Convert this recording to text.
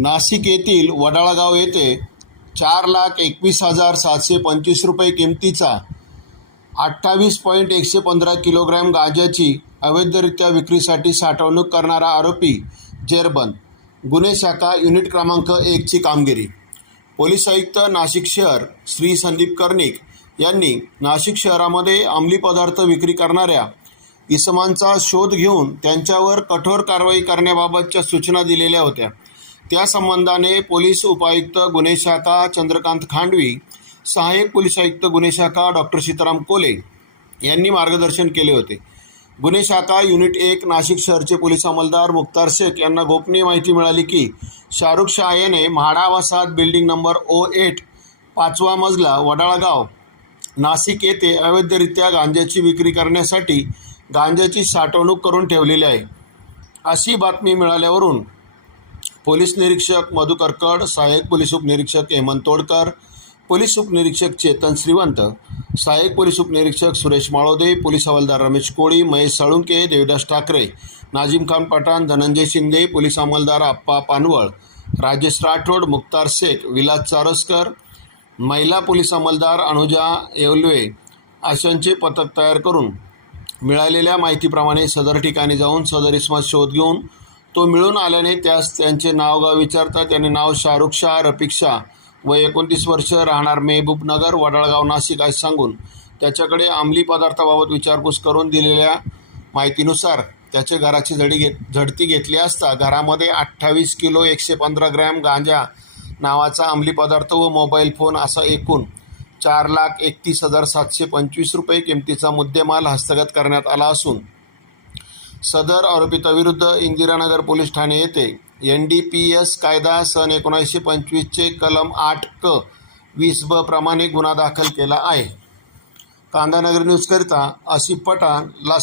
नाशिक येथील वडाळगाव येथे चार लाख एकवीस हजार सातशे पंचवीस रुपये किमतीचा अठ्ठावीस पॉईंट एकशे पंधरा किलोग्रॅम गांजाची अवैधरित्या विक्रीसाठी साठवणूक करणारा आरोपी जेरबंद. गुन्हे शाखा युनिट क्रमांक एकची कामगिरी. पोलीस आयुक्त नाशिक शहर श्री संदीप कर्णिक यांनी नाशिक शहरामध्ये अंमली पदार्थ विक्री करणाऱ्या इसमांचा शोध घेऊन त्यांच्यावर कठोर कारवाई करण्याबाबतच्या सूचना दिलेल्या होत्या. त्या संबंधाने पोलीस उपायुक्त गुन्हे शाखा चंद्रकांत खांडवी सहाय्यक पोलीस आयुक्त गुन्हे शाखा डॉक्टर सीताराम कोले यांनी मार्गदर्शन केले होते. गुन्हे शाखा युनिट एक नाशिक शहरचे पोलीस अंमलदार मुक्तार शेख यांना गोपनीय माहिती मिळाली की शाहरुख शाह याने म्हाडा वसाहत बिल्डिंग नंबर ओ एट पाचवा मजला वडाळगाव नाशिक येथे अवैधरित्या गांजाची विक्री करण्यासाठी गांजाची साठवणूक करून ठेवलेली आहे. अशी बातमी मिळाल्यावरून पोलीस निरीक्षक मधु करकड सहाय्यक पोलीस उपनिरीक्षक हेमंत तोडकर पोलीस उपनिरीक्षक चेतन श्रीवंत सहाय्यक पोलीस उपनिरीक्षक सुरेश माळोदे पोलीस हवालदार रमेश कोळी महेश साळुंके देवदास ठाकरे नाजिम खान पठाण धनंजय शिंदे पोलीस अंमलदार आप्पा पानवळ राजेश राठोड मुक्तार शेख विलास चारसकर महिला पोलीस अंमलदार अनुजा येवलवे अशांचे पथक तयार करून मिळालेल्या माहितीप्रमाणे सदर ठिकाणी जाऊन सदर इसमात शोध घेऊन तो मिळून आल्याने त्यास त्यांचे नाव गाव विचारता त्याने नाव शाहरुख शाह रफिक शाह. व एकोणतीस वर्ष राहणार मेहबूबनगर वडाळगाव नाशिक असे सांगून. त्याच्याकडे अंमली पदार्थाबाबत विचारपूस करून दिलेल्या माहितीनुसार त्याचे घराची झडी घेत झडती घेतली असता घरामध्ये अठ्ठावीस किलो एकशे पंधरा ग्रॅम गांजा नावाचा अंमली पदार्थ व मोबाईल फोन असा एकूण चार लाख एकतीस हजार सातशे पंचवीस रुपये किमतीचा मुद्देमाल हस्तगत करण्यात आला असून सदर आरोपिताविरुद्ध इंदिरानगर पोलीस ठाणे येथे एन डी पी एस कायदा सन एकोणीसशे पंचवीसचे कलम आठ क वीस ब प्रमाणे गुन्हा दाखल केला आहे. कांदानगर न्यूजकरिता आसिफ पठाण लास